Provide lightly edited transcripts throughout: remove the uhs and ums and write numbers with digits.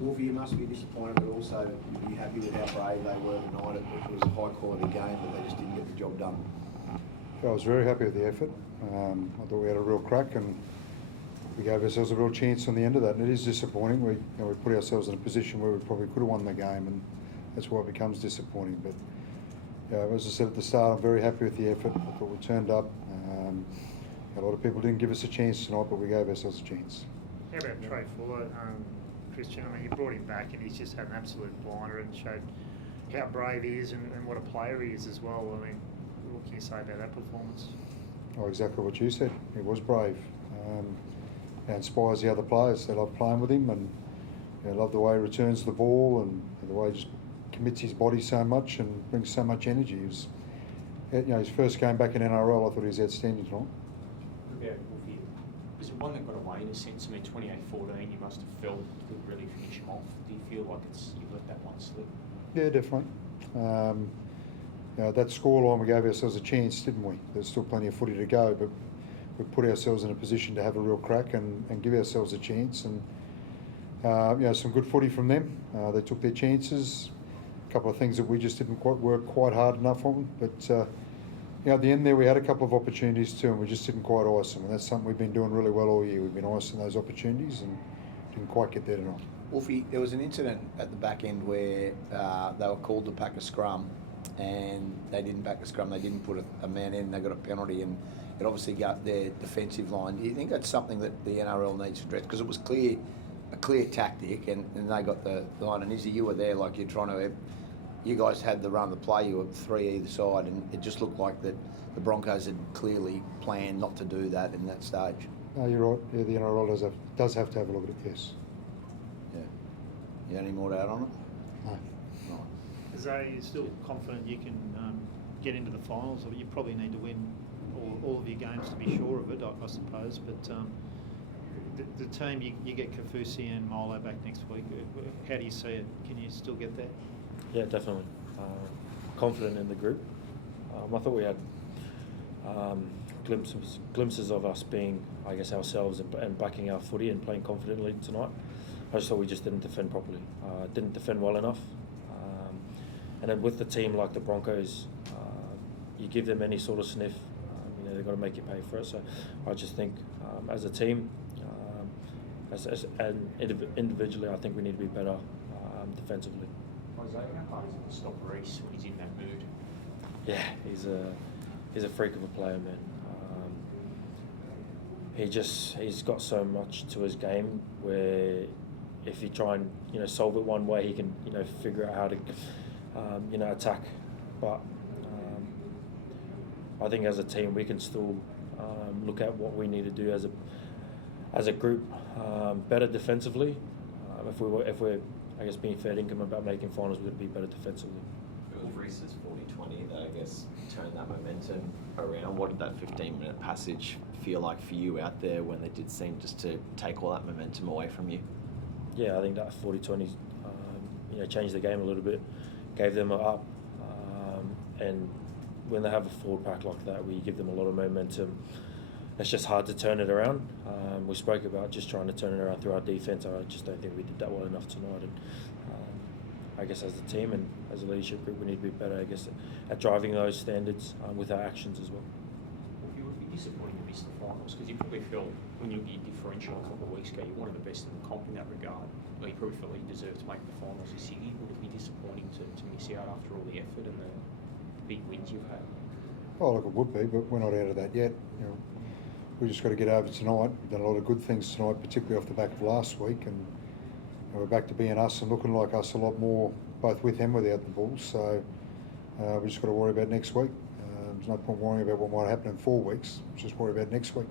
Wolfie, you must be disappointed, but also be happy with how brave they were tonight. It was a high-quality game, but they just didn't get the job done. I was very happy with the effort. I thought we had a real crack, and we gave ourselves a real chance on the end of that. And it is disappointing. We put ourselves in a position where we probably could have won the game, and that's why it becomes disappointing. But as I said at the start, I'm very happy with the effort. I thought we turned up. A lot of people didn't give us a chance tonight, but we gave ourselves a chance. How about Trey Fer, Kristian? I mean, you brought him back and he's just had an absolute blinder and showed how brave he is and what a player he is as well. I mean, what can you say about that performance? Oh, exactly what you said. He was brave. It inspires the other players. They love playing with him, and they love the way he returns the ball and the way he just commits his body so much and brings so much energy. He was, his first game back in NRL, I thought he was outstanding tonight. Was it one that got away in a sense? I mean, 28-14, you must have felt you could really finish him off. Do you feel like you let that one slip? Yeah, definitely. That scoreline, we gave ourselves a chance, didn't we? There's still plenty of footy to go, but we put ourselves in a position to have a real crack and give ourselves a chance. And some good footy from them. They took their chances. A couple of things that we just didn't work quite hard enough on, but. At the end there, we had a couple of opportunities too, and we just didn't quite ice them. And that's something we've been doing really well all year. We've been icing those opportunities and didn't quite get there tonight. Wolfie, there was an incident at the back end where they were called to pack a scrum, and they didn't pack a scrum. They didn't put a man in. They got a penalty, and it obviously got their defensive line. Do you think that's something that the NRL needs to address? Because it was a clear tactic, and they got the line. And Izzy, you were there, like you're trying to. You guys had the run of the play, you were three either side, and it just looked like that the Broncos had clearly planned not to do that in that stage. No, you're right. Yeah, the NRL does have to have a look at it, yes. Yeah. You got any more to add on it? No. Right. Are you still confident you can get into the finals? You probably need to win all of your games to be sure of it, I suppose. But the team, you get Kaufusi and Molo back next week. How do you see it? Can you still get there? Yeah, definitely. Confident in the group. I thought we had glimpses of us being, I guess, ourselves and backing our footy and playing confidently tonight. I just thought we just didn't defend properly. Didn't defend well enough. And then with the team like the Broncos, you give them any sort of sniff, they've got to make you pay for it. So I just think as a team, and individually, I think we need to be better defensively. How hard is it to stop Reece when he's in that mood? Yeah, he's a freak of a player, man. He's got so much to his game where if you try and solve it one way, he can figure out how to attack. But I think as a team we can still look at what we need to do as a group better defensively. If we're I guess being fair income about making finals, would be better defensively. It was Reece's 40-20 that I guess turned that momentum around. What did that 15-minute passage feel like for you out there when they did seem just to take all that momentum away from you? Yeah, I think that 40-20 changed the game a little bit, gave them an up, and when they have a forward pack like that where you give them a lot of momentum, it's just hard to turn it around. We spoke about just trying to turn it around through our defence. I just don't think we did that well enough tonight. And I guess as a team and as a leadership group, we need to be better, I guess, at driving those standards with our actions as well. You would be disappointed to miss the finals because you probably felt when you did differential a couple of weeks ago, you're one of the best in the comp in that regard. You probably felt you deserved to make the finals this year. Would it be disappointing to miss out after all the effort and the big wins you've had? Oh, look, it would be, but we're not out of that yet. We just got to get over tonight. We've done a lot of good things tonight, particularly off the back of last week, and we're back to being us and looking like us a lot more, both with and without the Bulls. So we just got to worry about next week. There's no point worrying about what might happen in 4 weeks. Just worry about next week.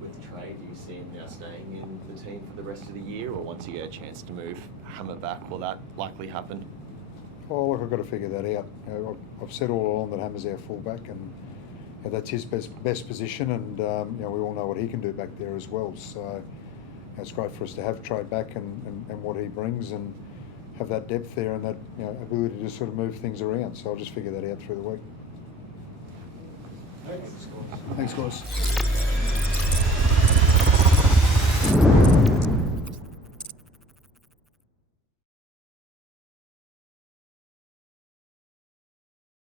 With Trey, do you see him now staying in the team for the rest of the year, or once you get a chance to move Hammer back, will that likely happen? Oh, look, I've got to figure that out. I've said all along that Hammer's our fullback, and that's his best position, and we all know what he can do back there as well. So it's great for us to have Trey back and what he brings, and have that depth there and that ability to sort of move things around. So I'll just figure that out through the week. Thanks, guys. Thanks, guys.